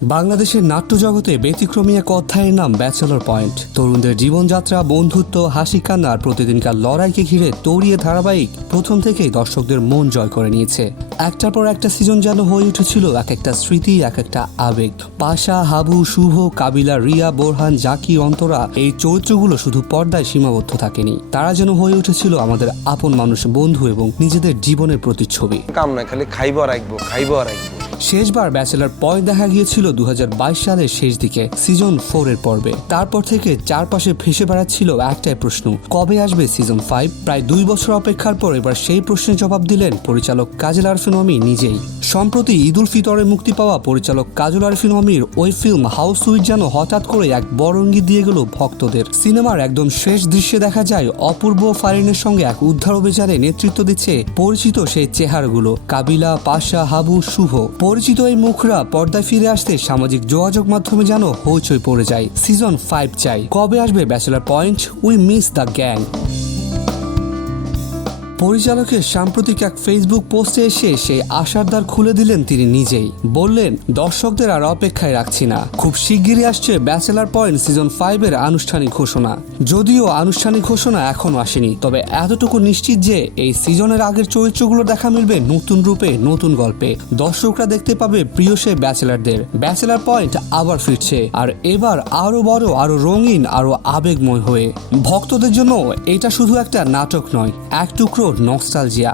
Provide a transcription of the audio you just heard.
বাংলাদেশের নাট্য জগতে ব্যতিক্রমী এক অধ্যায়ের নাম ব্যাচেলর পয়েন্ট। তরুণদের জীবনযাত্রা, বন্ধুত্ব, হাসি কান্নার প্রতিদিনকার লড়াইকে ঘিরে তৈরিয়ে ধারাবাহিক প্রথম থেকেই দর্শকদের মন জয় করে নিয়েছে। একটার পর একটা সিজন যেন হয়ে উঠেছিল এক একটা স্মৃতি, এক একটা আবেগ। পাশা, হাবু, শুভ, কাবিলা, রিয়া, বোরহান, জাকি, অন্তরা, এই চরিত্রগুলো শুধু পর্দায় সীমাবদ্ধ থাকেনি, তারা যেন হয়ে উঠেছিল আমাদের আপন মানুষ, বন্ধু এবং নিজেদের জীবনের প্রতিচ্ছবি। কাম না, খালি খাইবো আর রাখবো। শেষবার ব্যাচেলর পয়েন্ট দেখা গিয়েছিল 2022 সালের শেষ দিকে সিজন 4 এর পর্বে। তারপর থেকে চারপাশে ভেসে বেড়াচ্ছিল একটাই প্রশ্ন, কবে আসবে সিজন 5? প্রায় 2 বছর অপেক্ষার পর এবার সেই প্রশ্নের জবাব দিলেন পরিচালক কাজল আরফিন অমি নিজেই। সম্প্রতি ঈদ উল ফিতরে মুক্তি পাওয়া পরিচালক কাজল আরফিন অমির ওই ফিল্ম হাউসউইট যেন হঠাৎ করে এক বড় ইঙ্গিত দিয়ে গেল ভক্তদের। সিনেমার একদম শেষ দৃশ্যে দেখা যায় অপূর্ব ফারিনের সঙ্গে এক উদ্ধার অভিযানে নেতৃত্ব দিচ্ছে পরিচিত সেই চেহারাগুলো, কাবিলা, পাশা, হাবু, শুভ। পরিচিত এই মুখরা পর্দায় ফিরে আসতে সামাজিক যোগাযোগ মাধ্যমে যেন হইচই পড়ে যায়। সিজন 5 চাই, কবে আসবে bachelor point? We miss the gang. পরিচালকের সাম্প্রতিক এক ফেসবুক পোস্টে এসে সেই আশার দ্বার খুলে দিলেন তিনি নিজেই। বললেন, দর্শকদের আর অপেক্ষায় রাখছি না, খুব শিগগিরই আসছে ব্যাচেলর পয়েন্ট সিজন 5 এর আনুষ্ঠানিক ঘোষণা। যদিও আনুষ্ঠানিক ঘোষণা এখনো আসেনি, তবে এতটুকু নিশ্চিত যে এই সিজনের আগের চরিত্রগুলো দেখা মিলবে নতুন রূপে, নতুন গল্পে। দর্শকরা দেখতে পাবে প্রিয় সেই ব্যাচেলারদের। ব্যাচেলর পয়েন্ট আবার ফিরছে, আর এবার আরো বড়, আরো রঙিন, আরো আবেগময় হয়ে। ভক্তদের জন্য এটা শুধু একটা নাটক নয়, এক টুকরো নস্টালজিয়া।